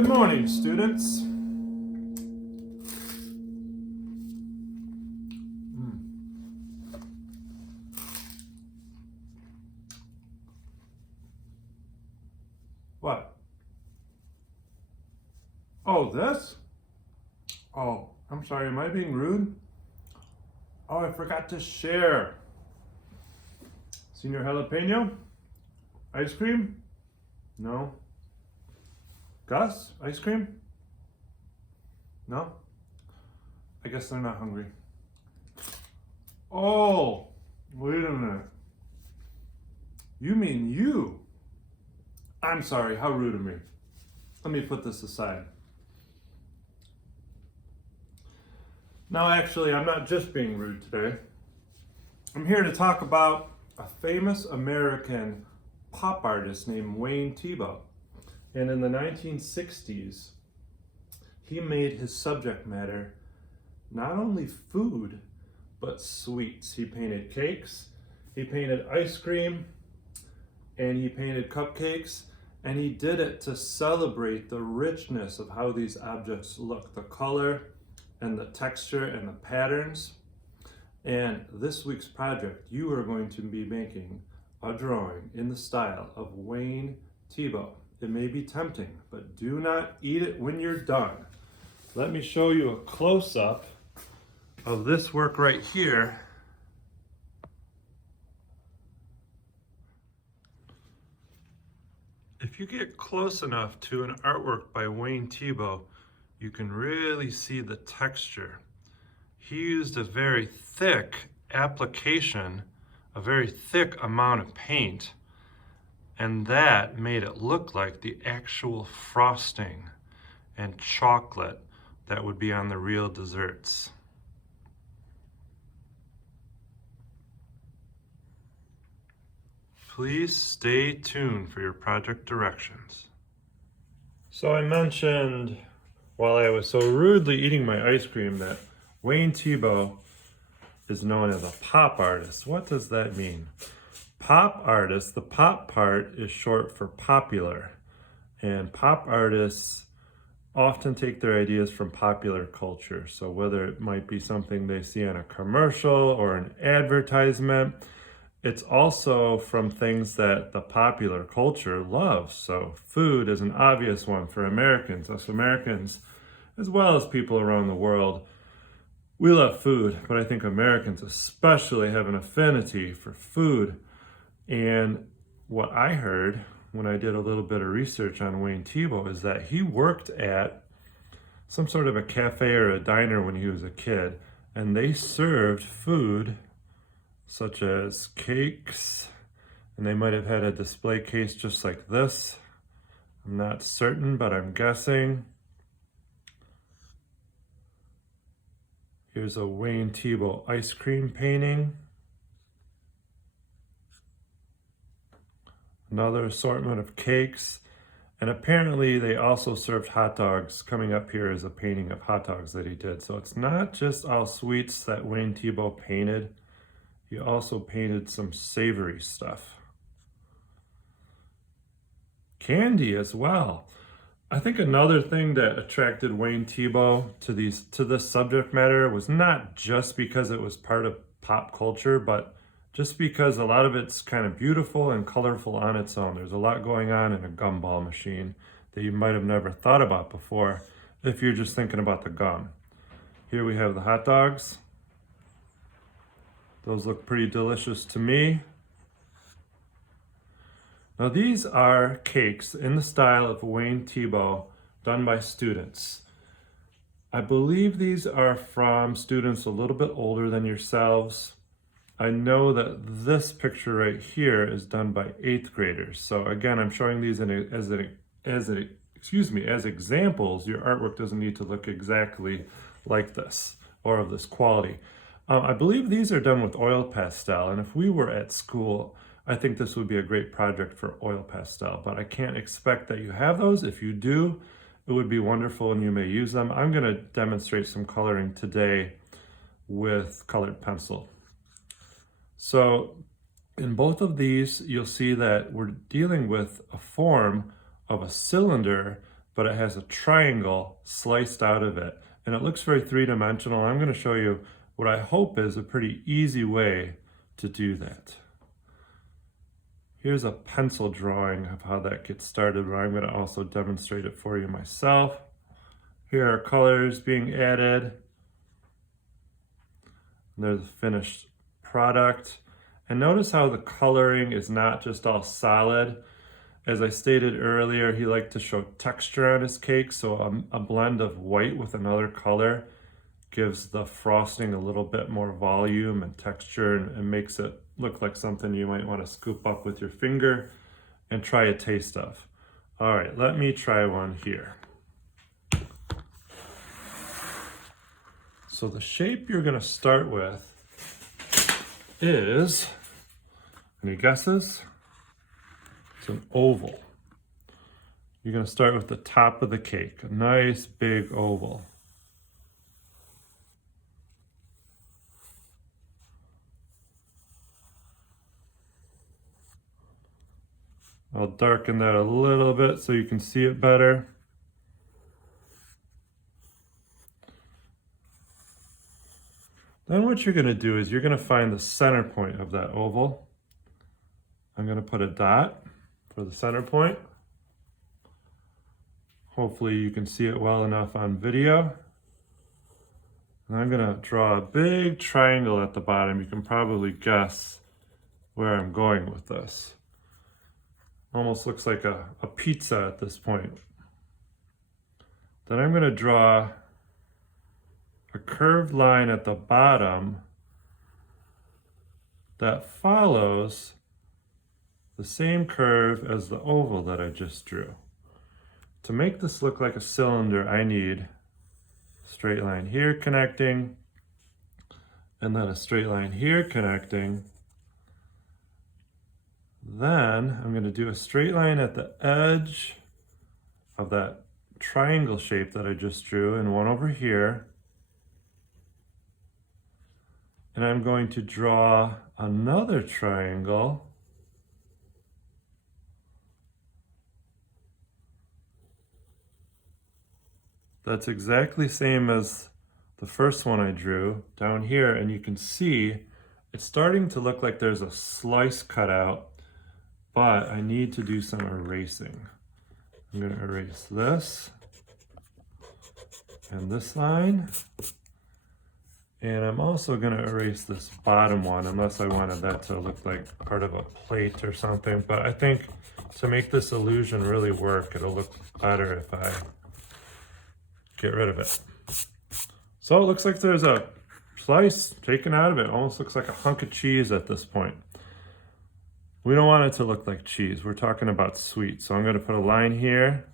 Good morning, students. What? Oh, this? Oh, I'm sorry, am I being rude? Oh, I forgot to share. Senior jalapeno? Ice cream? No. Gus? Ice cream? No? I guess they're not hungry. Oh, wait a minute. You mean you? I'm sorry, how rude of me. Let me put this aside. No, actually, I'm not just being rude today. I'm here to talk about a famous American pop artist named Wayne Thiebaud. And in the 1960s, he made his subject matter not only food, but sweets. He painted cakes, he painted ice cream, and he painted cupcakes, and he did it to celebrate the richness of how these objects look, the color and the texture and the patterns. And this week's project, you are going to be making a drawing in the style of Wayne Thiebaud. It may be tempting, but do not eat it when you're done. Let me show you a close-up of this work right here. If you get close enough to an artwork by Wayne Thiebaud, you can really see the texture. He used a very thick application, a very thick amount of paint, and that made it look like the actual frosting and chocolate that would be on the real desserts. Please stay tuned for your project directions. So I mentioned while I was so rudely eating my ice cream that Wayne Thiebaud is known as a pop artist. What does that mean? Pop artist, the pop part is short for popular. And pop artists often take their ideas from popular culture. So whether it might be something they see on a commercial or an advertisement, it's also from things that the popular culture loves. So food is an obvious one for Americans. Us Americans, as well as people around the world, we love food, but I think Americans especially have an affinity for food. And what I heard when I did a little bit of research on Wayne Thiebaud is that he worked at some sort of a cafe or a diner when he was a kid, and they served food such as cakes, and they might have had a display case just like this. I'm not certain, but I'm guessing. Here's a Wayne Thiebaud ice cream painting. Another assortment of cakes. And apparently they also served hot dogs. Coming up here is a painting of hot dogs that he did. So it's not just all sweets that Wayne Thiebaud painted. He also painted some savory stuff. Candy as well. I think another thing that attracted Wayne Thiebaud to this subject matter was not just because it was part of pop culture, but just because a lot of it's kind of beautiful and colorful on its own. There's a lot going on in a gumball machine that you might have never thought about before if you're just thinking about the gum. Here we have the hot dogs. Those look pretty delicious to me. Now these are cakes in the style of Wayne Thiebaud done by students. I believe these are from students a little bit older than yourselves. I know that this picture right here is done by 8th graders. So again, I'm showing these as examples. Your artwork doesn't need to look exactly like this or of this quality. I believe these are done with oil pastel, and if we were at school, I think this would be a great project for oil pastel, but I can't expect that you have those. If you do, it would be wonderful and you may use them. I'm going to demonstrate some coloring today with colored pencil. So in both of these, you'll see that we're dealing with a form of a cylinder but it has a triangle sliced out of it. And it looks very three-dimensional. I'm going to show you what I hope is a pretty easy way to do that. Here's a pencil drawing of how that gets started, but I'm going to also demonstrate it for you myself. Here are colors being added. And there's the finished product. And notice how the coloring is not just all solid. As I stated earlier, he liked to show texture on his cake, so a blend of white with another color gives the frosting a little bit more volume and texture and makes it look like something you might want to scoop up with your finger and try a taste of. All right, let me try one here. So the shape you're going to start with is, any guesses? It's an oval. You're going to start with the top of the cake, a nice big oval. I'll darken that a little bit so you can see it better. Then what you're going to do is you're going to find the center point of that oval. I'm going to put a dot for the center point. Hopefully you can see it well enough on video. And I'm going to draw a big triangle at the bottom. You can probably guess where I'm going with this. Almost looks like a pizza at this point. Then I'm going to draw a curved line at the bottom that follows the same curve as the oval that I just drew. To make this look like a cylinder, I need a straight line here connecting, and then a straight line here connecting. Then I'm going to do a straight line at the edge of that triangle shape that I just drew, and one over here. And I'm going to draw another triangle that's exactly the same as the first one I drew down here, and you can see it's starting to look like there's a slice cut out, but I need to do some erasing. I'm going to erase this and this line. And I'm also going to erase this bottom one, unless I wanted that to look like part of a plate or something. But I think to make this illusion really work, it'll look better if I get rid of it. So it looks like there's a slice taken out of it. Almost looks like a hunk of cheese at this point. We don't want it to look like cheese. We're talking about sweet. So I'm going to put a line here.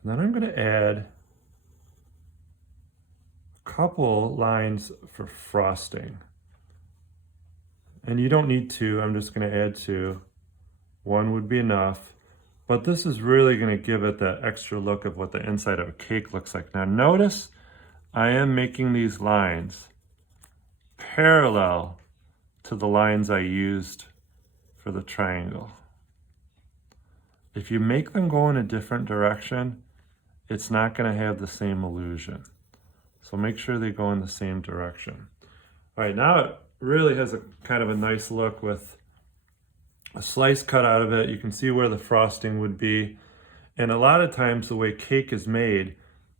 And then I'm going to add couple lines for frosting, and you don't need two. I'm just going to add two. One would be enough, but this is really going to give it that extra look of what the inside of a cake looks like. Now notice I am making these lines parallel to the lines I used for the triangle. If you make them go in a different direction, it's not going to have the same illusion. So make sure they go in the same direction. All right, now it really has a kind of a nice look with a slice cut out of it. You can see where the frosting would be. And a lot of times the way cake is made,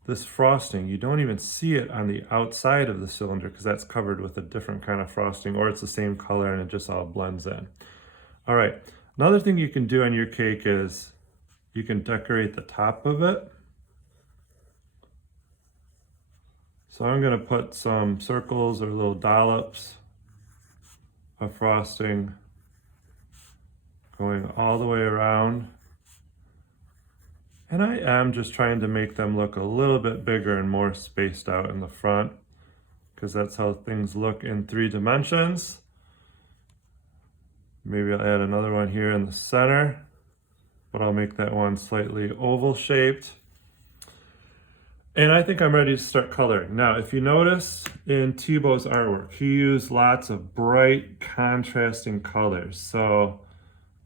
this frosting, you don't even see it on the outside of the cylinder because that's covered with a different kind of frosting, or it's the same color and it just all blends in. All right, another thing you can do on your cake is you can decorate the top of it. So I'm going to put some circles or little dollops of frosting going all the way around. And I am just trying to make them look a little bit bigger and more spaced out in the front, because that's how things look in 3 dimensions. Maybe I'll add another one here in the center, but I'll make that one slightly oval shaped. And I think I'm ready to start coloring. Now, if you notice in Thiebaud's artwork, he used lots of bright contrasting colors. So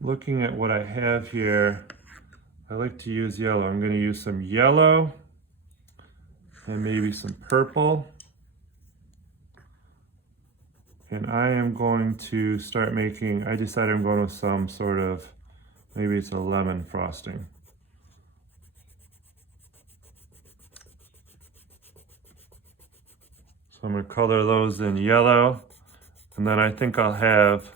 looking at what I have here, I like to use yellow. I'm going to use some yellow and maybe some purple. And I am going to start making, I decided I'm going with some sort of, maybe it's a lemon frosting. So I'm going to color those in yellow. And then I think I'll have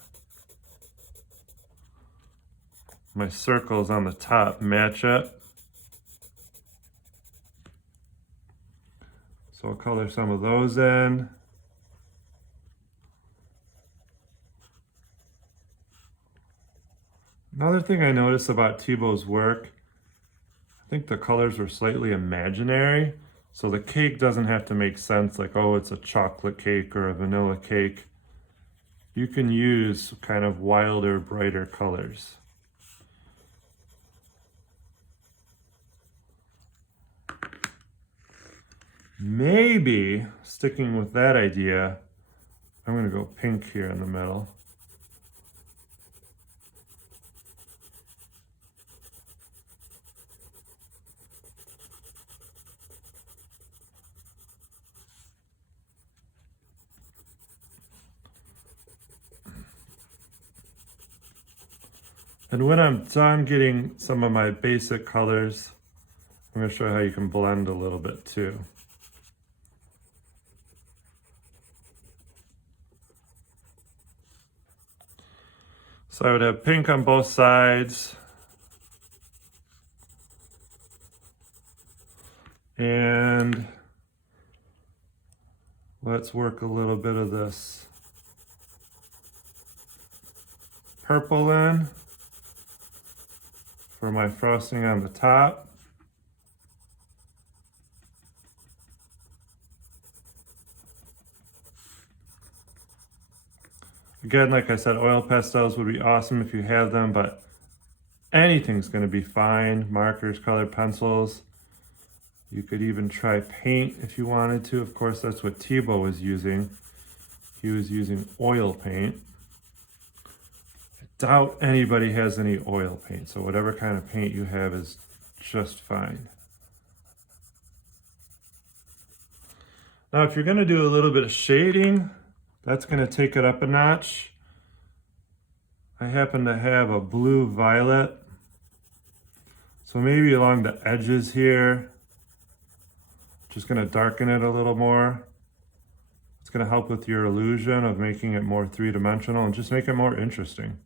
my circles on the top match it. So I'll color some of those in. Another thing I noticed about Thiebaud's work, I think the colors were slightly imaginary. So the cake doesn't have to make sense like, oh, it's a chocolate cake or a vanilla cake. You can use kind of wilder, brighter colors. Maybe, sticking with that idea, I'm going to go pink here in the middle. And when I'm done getting some of my basic colors, I'm going to show you how you can blend a little bit too. So I would have pink on both sides. And let's work a little bit of this purple in for my frosting on the top. Again, like I said, oil pastels would be awesome if you have them, but anything's going to be fine. Markers, colored pencils. You could even try paint if you wanted to. Of course, that's what Thiebaud was using. He was using oil paint. I doubt anybody has any oil paint, so whatever kind of paint you have is just fine. Now, if you're going to do a little bit of shading, that's going to take it up a notch. I happen to have a blue-violet. So maybe along the edges here, just going to darken it a little more. It's going to help with your illusion of making it more three-dimensional and just make it more interesting.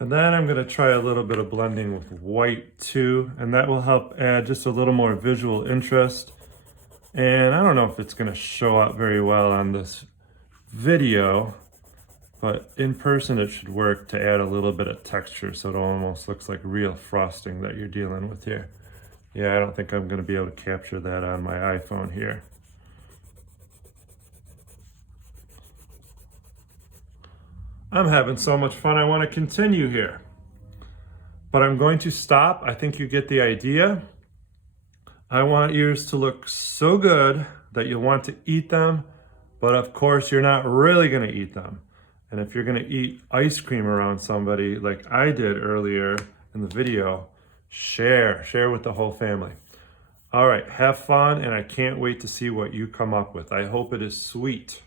And then I'm going to try a little bit of blending with white too, and that will help add just a little more visual interest. And I don't know if it's going to show up very well on this video, but in person it should work to add a little bit of texture so it almost looks like real frosting that you're dealing with here. Yeah, I don't think I'm going to be able to capture that on my iPhone here. I'm having so much fun, I want to continue here. But I'm going to stop. I think you get the idea. I want yours to look so good that you'll want to eat them, but of course you're not really going to eat them. And if you're going to eat ice cream around somebody like I did earlier in the video, share with the whole family. All right, have fun, and I can't wait to see what you come up with. I hope it is sweet.